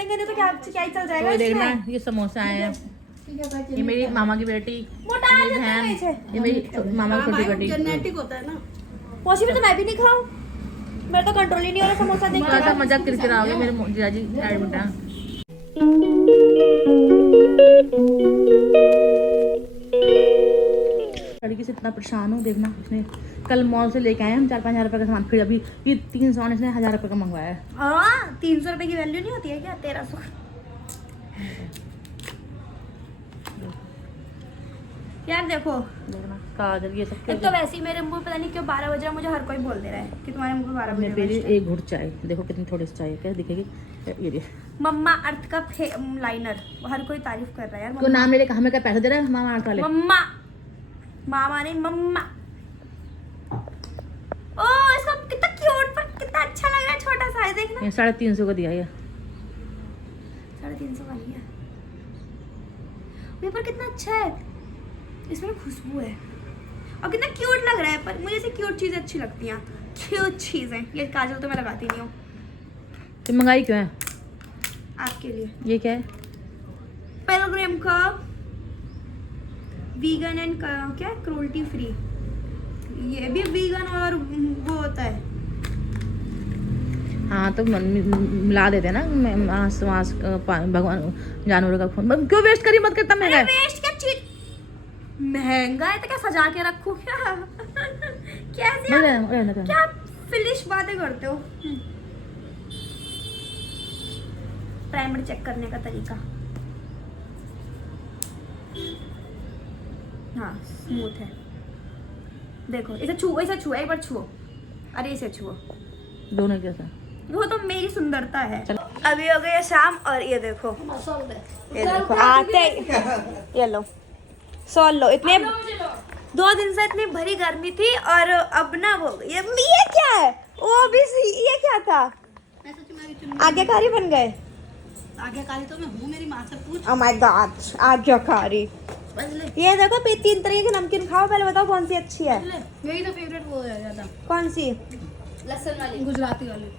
बोलेंगे नहीं तो क्या क्या ही चल जाएगा। तो देखना ये समोसा है, ये मेरी मामा की बेटी, मेरी बहन, ये मेरी मामा की छोटी बेटी। जेनेटिक होता है ना। पॉसिबल तो मैं भी नहीं खाऊं, मेरा तो कंट्रोल ही नहीं हो रहा समोसा देख थोड़ा सा के। मजाक किरकिरा हो गया मेरे जीजाजी एडमिट है। लड़की से इतना परेशान हूँ, देखना उसने कल मॉल से लेके आए हम 4-5 हज़ार रुपये का सामान, फिर अभी ये 3 सामान इसने 1000 रुपये का मंगवाया है। हाँ 300 रुपए की वैल्यू नहीं होती है क्या? 1300। यार देखो देखना काजल ये सब एक तो वैसे ही मेरे मुंह पे पता नहीं क्यों 12 बज रहा, मुझे हर कोई बोल दे रहा है कि तुम्हारे मुंह पे 12 बज पहले रहा है। एक घुट चाय, देखो कितनी थोड़ी सी चाय है, क्या दिखेगी ये देख। मम्मा अर्थ का लाइनर हर कोई तारीफ कर रहा है यार। तो नाम ले लेकर हमें क्या पैसा दे रहा है मामा आर्ट वाले? मम्मा, मामा नहीं मम्मा। ओ इसका कितना क्यूट पर कितना अच्छा लग रहा है, छोटा सा है देखना। ये 350 का दिया ये। 350 का लिया ये, पर कितना अच्छा है, इसमें खुशबू है और कितना क्यूट लग रहा है। पर मुझे ऐसे क्यूट चीजें अच्छी लगती हैं, क्यूट चीजें। ये काजल तो मैं लगाती नहीं हूँ। तो मंगाई क्यों है आपके लिए ये? क्या है? पिलग्रिम का वीगन एंड क्या क्रूल्टी फ्री, ये भी वीगन और वो होता है। हाँ तो मिला देते ना मांस वांस भगवान जानवरों का खून, क्यों वेस्ट करी मत करता। महंगा है वेस्ट क्या चीज, महंगा है तो क्या सजा के रखूं क्या? कैसे क्या फिनिश बातें करते हो। प्राइमर चेक करने का तरीका, हाँ स्मूथ है। देखो इसे छुओ, इसे छुओ एक बार छुओ, अरे इसे छुओ। दोनों कैसा? वो तो मेरी सुंदरता है। अभी हो गई शाम और ये देखो, ये देखो आते ये लो सॉल लो। इतने 2 दिन से इतनी भरी गर्मी थी और अब ना वो ये क्या है? वो भी ये क्या था? आज्ञाकारी बन गए। आज्ञाकारी तो मैं हूँ, मेरी माँ से पूछ। Oh my God, आज्ञाकारी। ये देखो 3 तरह की नमकीन खाओ, पहले बताओ कौन सी अच्छी है। मेरी तो फेवरेट वो है ज्यादा, कौन सी? लहसुन वाली, गुजराती वाली।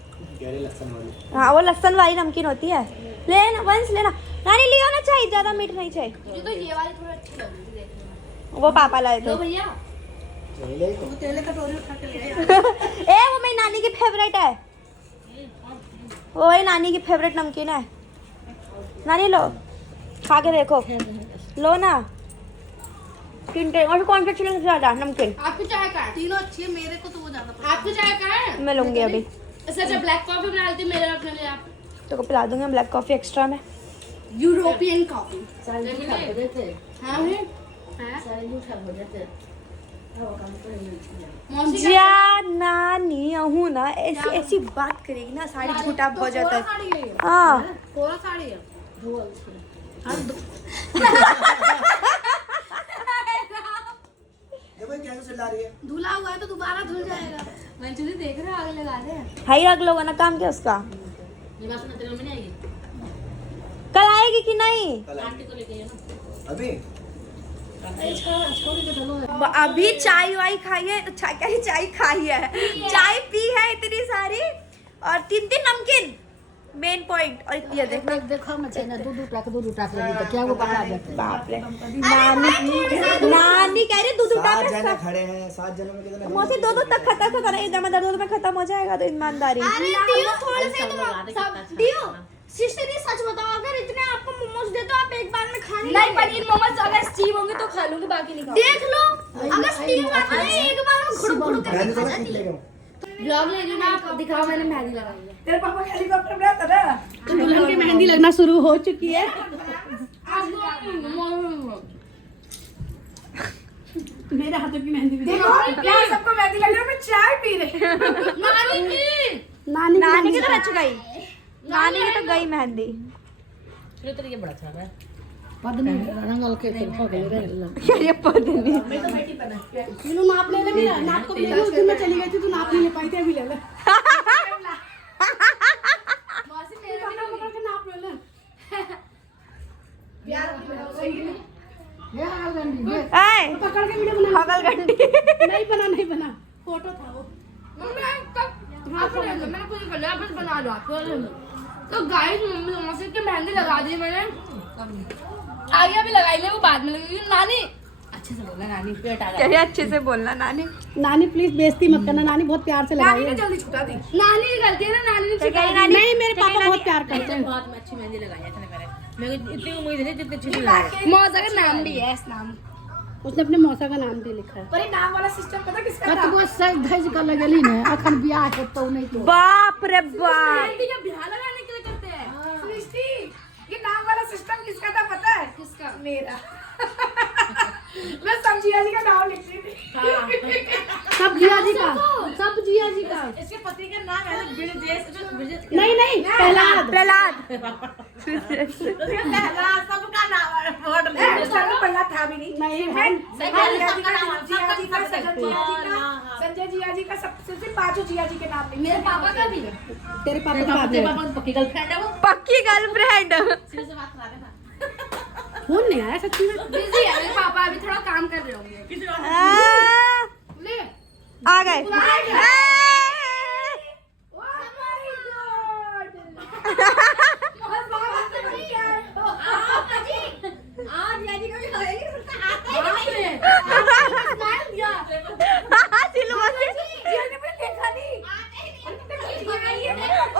हाँ वो लहसुन वाली नमकीन होती है, लेना वंश लेना। नानी लियो ना, चाहिए ज्यादा मीठ नहीं चाहिए। मुझे तो ये वाली थोड़ी अच्छी लगी थी। वो पापा लाए थे। भैया वो तेले कटोरी उठा के ले आया। ए वो मेरी नानी की फेवरेट है, वो है नानी की फेवरेट नमकीन है। नानी लो खा के देखो, लो ना। और कौन सा अच्छी लगी ज्यादा नमकीन? आपकी चाय का है? तीनों अच्छी है, मेरे को तो वो ज्यादा पसंद है। आपकी चाय का है? मैं लूंगी अभी। अच्छा ब्लैक कॉफी बना लेती मेरे रखने लिए आप। तो को पिला दूंगी ब्लैक कॉफी एक्स्ट्रा में। European coffee. जा नानी हूँ ना, ऐसी ऐसी बात करेगी ना साड़ी झूठा हो जाता है। हाँ कोरा साड़ी है। धुला हुआ है तो दोबारा धुल जाएगा। मंचूरी देख रहे हो, आगे लगा दे। हाई रख लोगे ना, काम क्या उसका? कल आएगी कि नहीं? अभी चाय वाई खाई है, चाय खाई है, चाय पी है इतनी सारी और 3 नमकीन मेन पॉइंट। और ये देखो देखो मचे ना, दूध उठा के लगी तो क्या वो पकड़ा जाता है। बाप रे, नानी कह रही दूध उठा के खड़े हैं 7 जनों में कितने? मोसी 2 तक खत्म करें, जमा दर्द में खत्म हो जाएगा तो ईमानदारी। अरे दियो थोड़े से तो दियो सिस्टर ये सच बताओ, अगर इतने आपको मोमोज दे तो आप एक बार में खा नहीं पनीर मोमोज अगर स्टीम होंगे तो खा लूंगी, बाकी नहीं खाऊंगी। देख लो अगर स्टीम आते हैं एक बार में खुड़ खुड़ करके खा जाती है। ब्लॉग ले लो ना आप, दिखाओ मैंने मेहंदी लगाई है। तेरे पापा हेलीकॉप्टर में आता ना, तो दुल्हन की मेहंदी लगना शुरू हो चुकी है। मेरे हाथों की मेहंदी भी देखो क्या सबको मेहंदी लग रही है, मैं चाय पी रही। नानी की तो बच गई, नानी की तो गई मेहंदी। ये बड़ा अच्छा है। पद में रंग हल्के से हो गए। ये पद नहीं, मैं तो बेटी बना मीनू नाप ले ले, मेरा नाप को ले, उस दिन मैं चली गई थी तो नाप नहीं ले पाई थी, अभी ले ले। मौसी मेरा भी पकड़ के नाप ले ले। यार ये हगलगंडी ए पकड़ के वीडियो बना। हगलगंडी नहीं बना फोटो था वो। मम्मी कब आपने मैंने कुछ कर लिया, बस बना लो आप। तो गाइस मम्मी मौसी के मेहंदी लगा दी मैंने, आगे अभी लगाई ले, वो बाद में लगेगी। नानी अच्छे से बोलना, नानी पेट आ गया। कहीं अच्छे से बोलना नानी। नानी प्लीज बेइज्जती मत करना, नानी बहुत प्यार से लगाई है। जल्दी छुटा दी। नानी की गलती है ना, नानी ने छुटा दी। नहीं मेरे पापा बहुत प्यार करते हैं। बहुत अच्छी मेहंदी लगाई है मेरे को इतनी उम्मीद है जितनी अच्छी लगाई। मौसा का नाम भी है इस नाम, उसने अपने मौसा का नाम भी लिखा है। पर ये नाम वाला सिस्टम पता किसका था? तो वो सज धज कर लगेली ना, अखन ब्याह है तो नहीं तो। बाप रे बाप। मेहंदी का बिहार लगाने के लिए करते हैं। सृष्टि, ये नाम वाला सिस्टम किसका था पता है? किसका? मेरा। मैं सब्जिया जी का नाम लिखती थी। सब जिया जी का, सब जिया जी का। इसके पति का नाम है ब्रिजेश, नहीं नहीं प्रहलाद। प्रहलाद। सबका नाम है वर्ड में। चलो पल्ला था भी नहीं। नहीं जिया जी का, जिया जी का, संजय जिया जी का, सबसे सिर्फ 5 जिया जी के नाम लिखे। मेरे पापा का भी। तेरे पापा का तेरे पापा की पक्की गर्लफ्रेंड है वो। पक्की गर्लफ्रेंड। सीधे से बात करा देना। फोन नहीं आया सच्ची में। बिजी है मेरे पापा, अभी थोड़ा काम कर रहे होंगे। ले आ गए।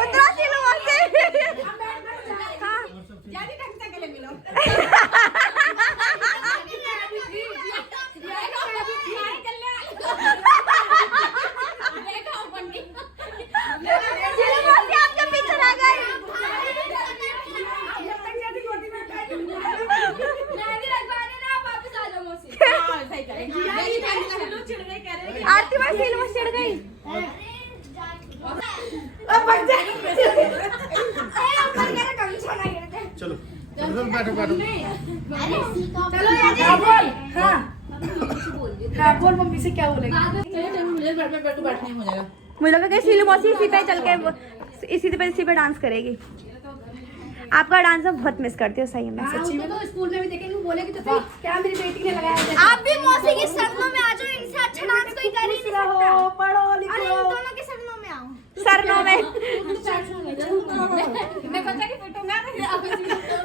उतरा सिलवा से। आपके पीछे लग गई। आरती में सिलवा चढ़ गई। चलो बैठो बैठो। हाँ बोल मम्मी से क्या बोलेगी? मुझे बैठने हो जाएगा। मुझे लगा कि सिलवा इसी पे चल के इसी पे डांस करेगी। आपका डांस मैं बहुत मिस करती हूँ सही में। सच्ची में तो स्कूल में भी देखेंगे, बोलेगी तो सही क्या मेरी बेटी ने लगाया है। आप भी मौसी की शरणों में आ जाओ, इनसे अच्छा डांस कोई कर ही नहीं सकता। पढ़ो अरे इन लिखो। दोनों की शरणों में आओ। सरनों में मैं पता कि पिटूंगा।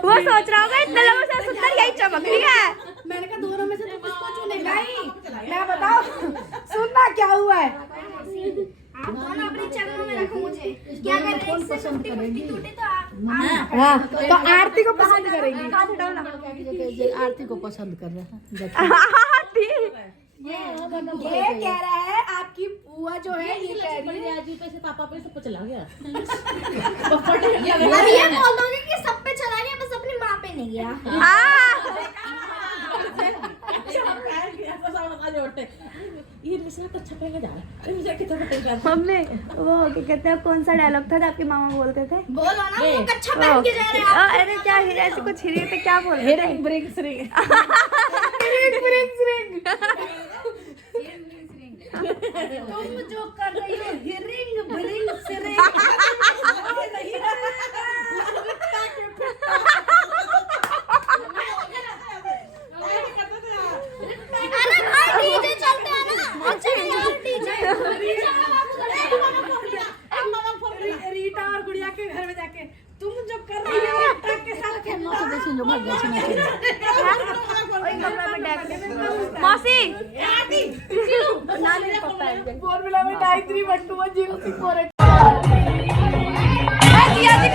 वो सोच रहा होगा इतने लोगों से सुंदर यही चमक रही है। मैंने कहा दोनों में से तुम किसको चुनेगा? नहीं मैं बताओ, सुनना क्या हुआ है। आप दोनों अपनी चरणों में रखो मुझे। क्या कर रहे हैं? पसंद करेंगी टूटे तो आप। हाँ तो आरती को पसंद करेंगी। आरती को पसंद कर रहे हैं। आरती ये कह रहा है आपकी बुआ जो है, ये कह रही है जी पे से पापा पे सब पे चला गया। अब ये बोल दोगे कि सब पे चला गया, बस अपनी माँ पे नहीं गया। ये मिश्रा तो अच्छा पहले जा रहा है। अरे मिश्रा कितना पहले जा रहा मम्मी वो क्या कहते हैं, कौन सा डायलॉग था जो आपकी मामा बोलते थे? बोलो ना, वो कच्छा पहन के जा रहे हैं आप। अरे क्या ऐसे कुछ हिरी थे, क्या बोल रहे थे? ब्रेक्स रे। तुम जो कर रही हो हिरिंग ब्रिंग सिरिंग। अरे भाई डीजे चलते हैं ना, अच्छा यार डीजे। रीटा और गुड़िया के घर में जाके तुम जब कर रही हो ट्रक के साथ खेलना तो जैसे लोग मर गए मौसी फॉर्मूला में 93121064। जिया जी